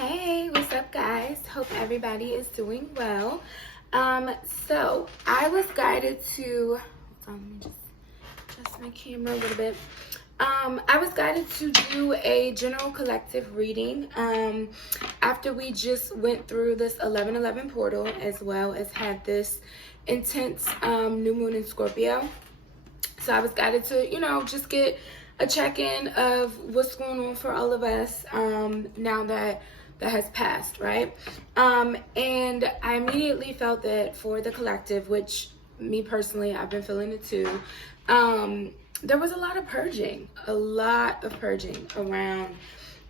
Hey, what's up, guys? Hope everybody is doing well. So I was guided to, let me just adjust my camera a little bit. I was guided to do a general collective reading after we just went through this 11/11 portal, as well as had this intense new moon in Scorpio. So I was guided to, just get a check-in of what's going on for all of us now that has passed, right? And I immediately felt that for the collective, which me personally, I've been feeling it too, there was a lot of purging around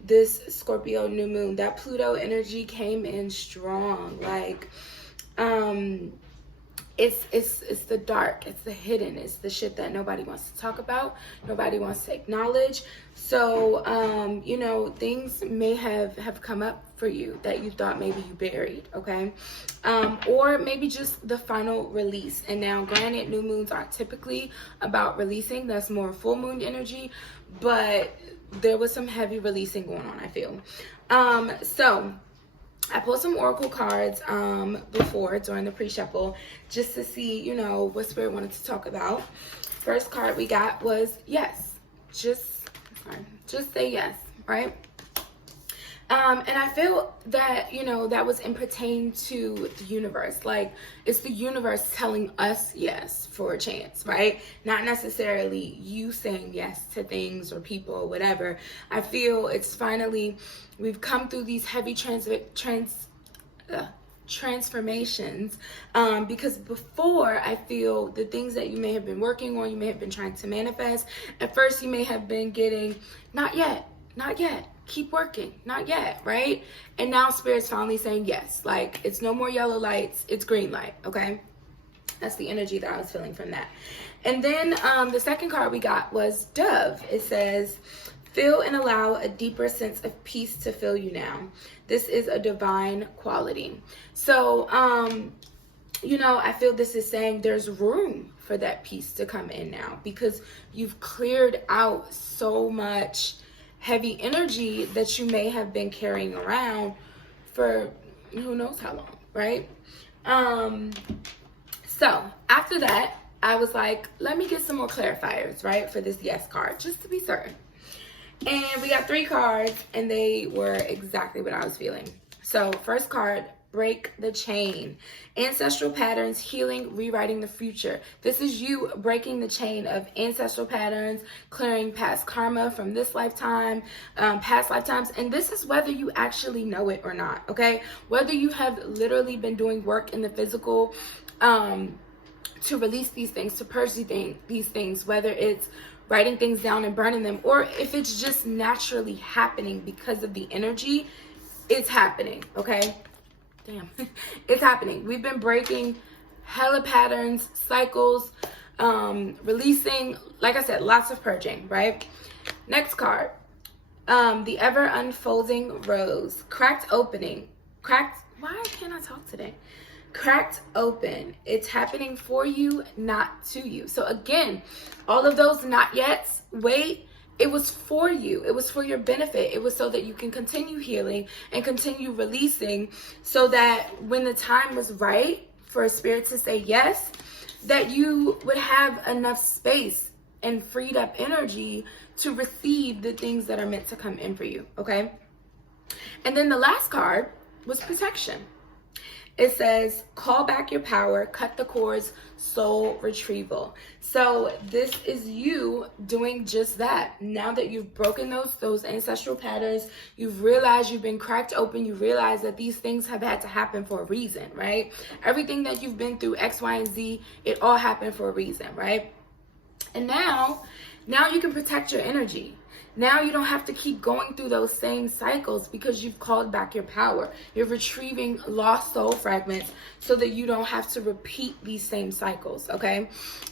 this Scorpio new moon. That Pluto energy came in strong. Like, it's the dark, it's the hidden, it's the shit that nobody wants to talk about, nobody wants to acknowledge. So things may have come up for you that you thought maybe you buried, okay? Or maybe just the final release. And now, granted, new moons are typically about releasing. That's more full moon energy, but there was some heavy releasing going on, I feel. So I pulled some oracle cards before, during the pre-shuffle, just to see, what Spirit wanted to talk about. First card we got was yes. Just say yes, right? And I feel that, that was in pertain to the universe. Like, it's the universe telling us yes for a chance, right? Not necessarily you saying yes to things or people or whatever. I feel it's finally, we've come through these heavy transformations, because before, I feel the things that you may have been working on, you may have been trying to manifest. At first, you may have been getting, not yet, keep working, not yet, right? And now Spirit's finally saying yes. Like, it's no more yellow lights, it's green light, okay? That's the energy that I was feeling from that. And then the second card we got was Dove. It says, feel and allow a deeper sense of peace to fill you now. This is a divine quality. So, I feel this is saying there's room for that peace to come in now, because you've cleared out so much heavy energy that you may have been carrying around for who knows how long, right? So after that, I was like, let me get some more clarifiers, right, for this yes card, just to be certain. And we got 3 cards, and they were exactly what I was feeling. So first card, break the chain. Ancestral patterns, healing, rewriting the future. This is you breaking the chain of ancestral patterns, clearing past karma from this lifetime, past lifetimes. And this is whether you actually know it or not, okay? Whether you have literally been doing work in the physical to release these things, to purge these things, whether it's writing things down and burning them, or if it's just naturally happening because of the energy, it's happening, okay? Damn, it's happening. We've been breaking hella patterns, cycles, releasing, like I said, lots of purging, right? Next card, the ever unfolding rose, why can't I talk today? Cracked open. It's happening for you, not to you. So again, all of those not yets, wait, it was for you. It was for your benefit. It was so that you can continue healing and continue releasing, so that when the time was right for a spirit to say yes, that you would have enough space and freed up energy to receive the things that are meant to come in for you, okay? And then the last card was protection. It says, call back your power, cut the cords, soul retrieval. So this is you doing just that. Now that you've broken those ancestral patterns, you've realized you've been cracked open, you realize that these things have had to happen for a reason, right? Everything that you've been through, X, Y, and Z, it all happened for a reason, right? And now you can protect your energy. Now you don't have to keep going through those same cycles, because you've called back your power. You're retrieving lost soul fragments so that you don't have to repeat these same cycles, okay?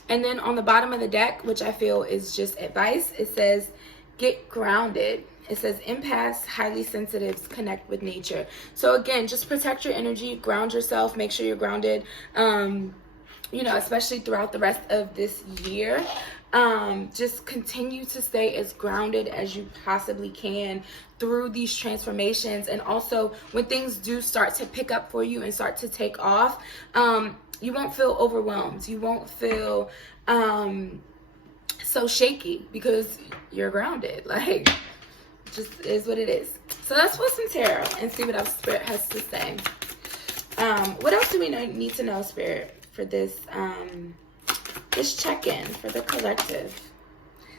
And then on the bottom of the deck, which I feel is just advice, it says, get grounded. It says, empaths, highly sensitives, connect with nature. So again, just protect your energy, ground yourself, make sure you're grounded, especially throughout the rest of this year. Just continue to stay as grounded as you possibly can through these transformations. And also, when things do start to pick up for you and start to take off, you won't feel overwhelmed. You won't feel so shaky because you're grounded. Like, just is what it is. So let's pull some tarot and see what else Spirit has to say. What else do we need to know, Spirit, for this this check-in for the collective?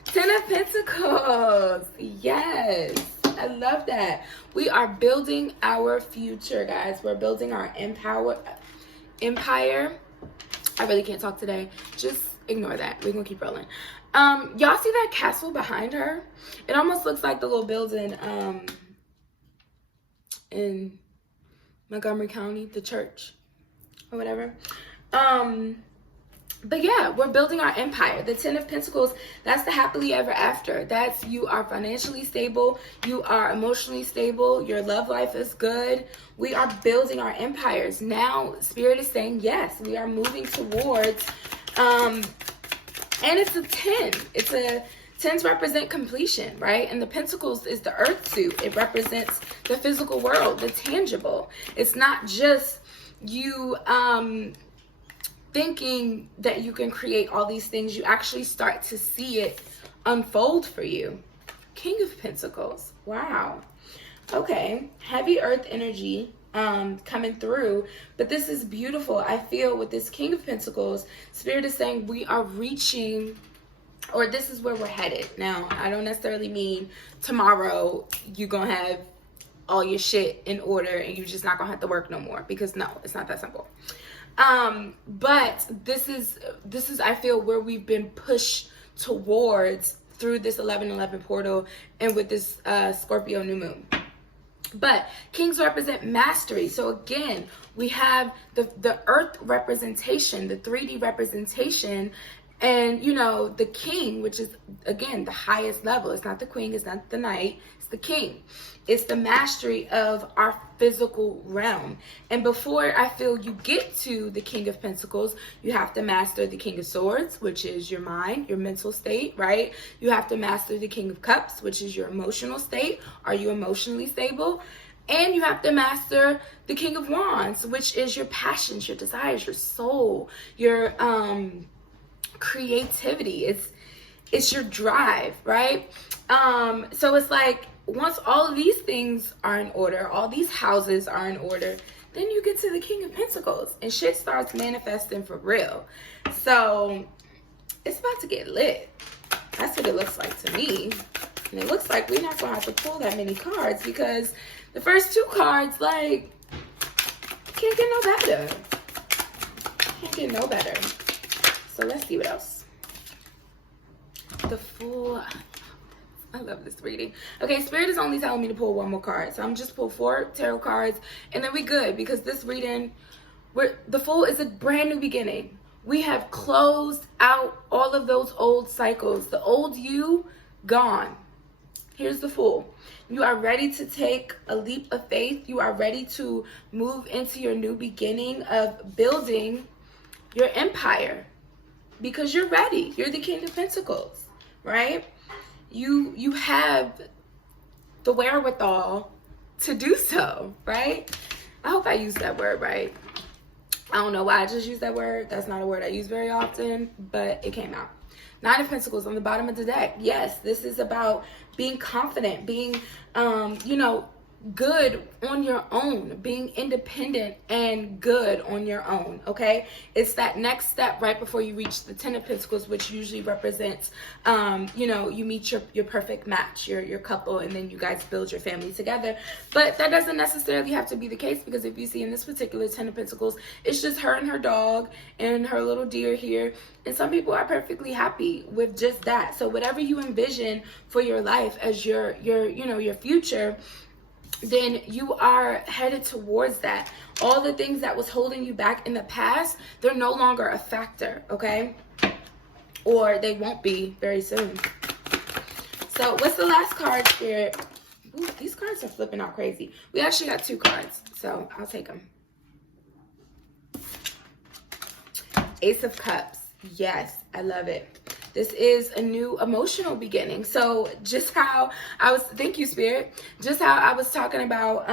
Ten of Pentacles. Yes, I love that. We are building our future, guys. We're building our empire. I really can't talk today. Just ignore that. We're gonna keep rolling. Y'all see that castle behind her? It almost looks like the little building in Montgomery County, the church or whatever. But yeah, we're building our empire. The Ten of Pentacles, that's the happily ever after. That's you are financially stable, you are emotionally stable, your love life is good. We are building our empires. Now, Spirit is saying, yes, we are moving towards, and it's a 10. It's a, 10s represent completion, right? And the Pentacles is the earth suit. It represents the physical world, the tangible. It's not just you, thinking that you can create all these things. You actually start to see it unfold for you. King of Pentacles. Wow. Okay. Heavy earth energy coming through, but this is beautiful. I feel with this King of Pentacles, Spirit is saying we are reaching, or this is where we're headed. Now, I don't necessarily mean tomorrow you're gonna have all your shit in order and you're just not gonna have to work no more, because no, it's not that simple. But this is I feel where we've been pushed towards through this 11/11 portal and with this Scorpio new moon. But kings represent mastery. So again, we have the earth representation, the 3D representation, and you know, the king, which is again the highest level. It's not the queen, it's not the knight, it's the king. It's the mastery of our physical realm. And before I feel you get to the King of Pentacles, you have to master the King of Swords, which is your mind, your mental state, right? You have to master the King of Cups, which is your emotional state. Are you emotionally stable? And you have to master the King of Wands, which is your passions, your desires, your soul, your creativity. It's your drive, right? So it's like, once all of these things are in order, all these houses are in order, then you get to the King of Pentacles and shit starts manifesting for real. So it's about to get lit. That's what it looks like to me. And it looks like we're not gonna have to pull that many cards, because the first two cards, like, can't get no better. Can't get no better. So let's see what else. The Fool. I love this reading. Okay, Spirit is only telling me to pull one more card. So I'm just pull 4 tarot cards and then we good, because this reading, the Fool is a brand new beginning. We have closed out all of those old cycles. The old you, gone. Here's the Fool. You are ready to take a leap of faith. You are ready to move into your new beginning of building your empire, because you're ready. You're the King of Pentacles, right? You have the wherewithal to do so, right? I hope I used that word right. I don't know why I just used that word. That's not a word I use very often, but it came out. 9 of Pentacles on the bottom of the deck. Yes, this is about being confident, being, you know, good on your own, being independent and good on your own, okay? It's that next step right before you reach the 10 of Pentacles, which usually represents, you know, you meet your perfect match, your couple, and then you guys build your family together. But that doesn't necessarily have to be the case, because if you see in this particular 10 of Pentacles, it's just her and her dog and her little deer here. And some people are perfectly happy with just that. So whatever you envision for your life as your you know, your future, then you are headed towards that. All the things that was holding you back in the past, they're no longer a factor, okay? Or they won't be very soon. So what's the last card, Spirit? Ooh, these cards are flipping out crazy. We actually got 2 cards, so I'll take them. Ace of Cups. Yes, I love it. This is a new emotional beginning. So just how I was, thank you, Spirit, just how I was talking about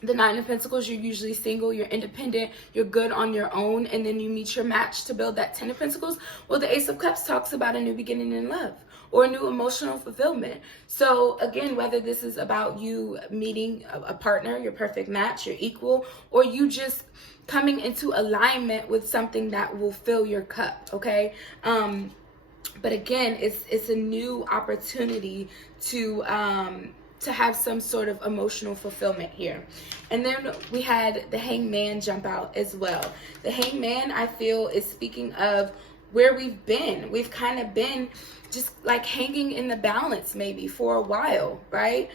the Nine of Pentacles, you're usually single, you're independent, you're good on your own, and then you meet your match to build that Ten of Pentacles. Well, the Ace of Cups talks about a new beginning in love or a new emotional fulfillment. So again, whether this is about you meeting a partner, your perfect match, your equal, or you just coming into alignment with something that will fill your cup, okay? But again, it's a new opportunity to have some sort of emotional fulfillment here. And then we had the Hangman jump out as well. The Hangman, I feel, is speaking of where we've been. We've kind of been just like hanging in the balance maybe for a while, right?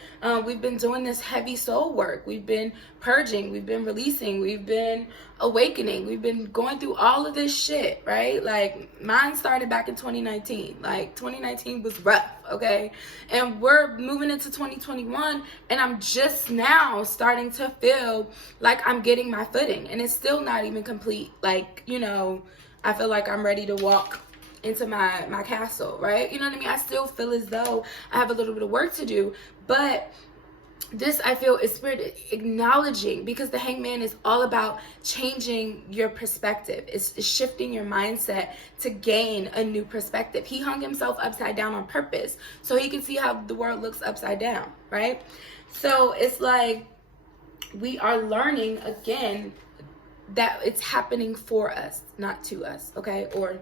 We've been doing this heavy soul work. We've been purging, we've been releasing, we've been awakening, we've been going through all of this shit, right? Like mine started back in 2019. Like 2019 was rough, okay? And we're moving into 2021 and I'm just now starting to feel like I'm getting my footing, and it's still not even complete. Like, you know, I feel like I'm ready to walk into my castle, right? You know what I mean? I still feel as though I have a little bit of work to do, but this, I feel, is Spirit acknowledging, because the Hangman is all about changing your perspective. It's shifting your mindset to gain a new perspective. He hung himself upside down on purpose so he can see how the world looks upside down, right? So it's like we are learning again that it's happening for us, not to us, okay? Or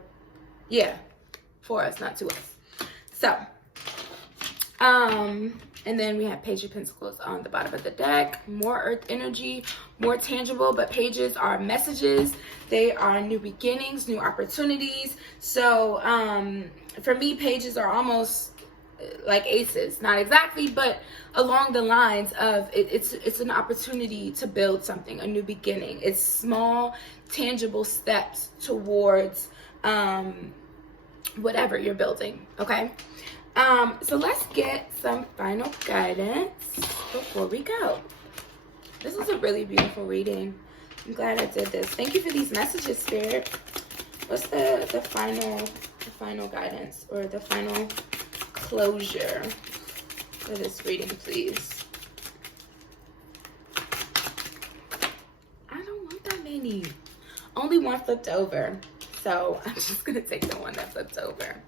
yeah, for us, not to us. So, and then we have Page of Pentacles on the bottom of the deck. More earth energy, more tangible, but pages are messages. They are new beginnings, new opportunities. So, for me, pages are almost like aces. Not exactly, but along the lines of it's an opportunity to build something, a new beginning. It's small, tangible steps towards whatever you're building, okay? So let's get some final guidance before we go. This is a really beautiful reading. I'm glad I did this. Thank you for these messages, Spirit. What's the final guidance, or the final closure for this reading, please? I don't want that many. Only one flipped over, so I'm just gonna take the one that flipped over.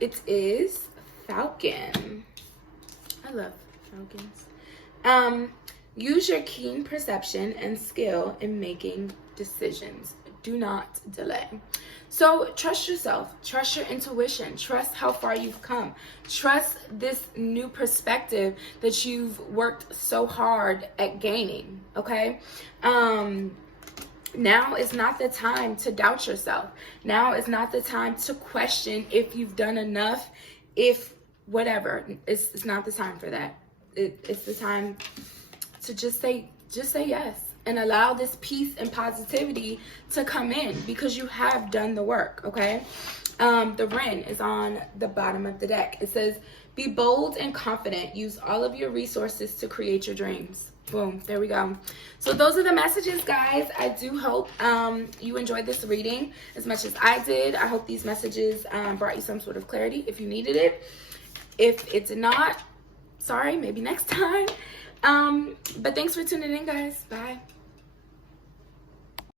It is Falcon. I love Falcons. Use your keen perception and skill in making decisions. Do not delay. So trust yourself, trust your intuition, trust how far you've come, trust this new perspective that you've worked so hard at gaining, okay? Now is not the time to doubt yourself. Now is not the time to question if you've done enough, if whatever. It's not the time for that. It's the time to just say yes and allow this peace and positivity to come in, because you have done the work, okay? The Wren is on the bottom of the deck. It says, be bold and confident. Use all of your resources to create your dreams. Boom, there we go. So those are the messages, guys. I do hope you enjoyed this reading as much as I did. I hope these messages brought you some sort of clarity if you needed it. If it did not, sorry, maybe next time. But thanks for tuning in, guys. Bye.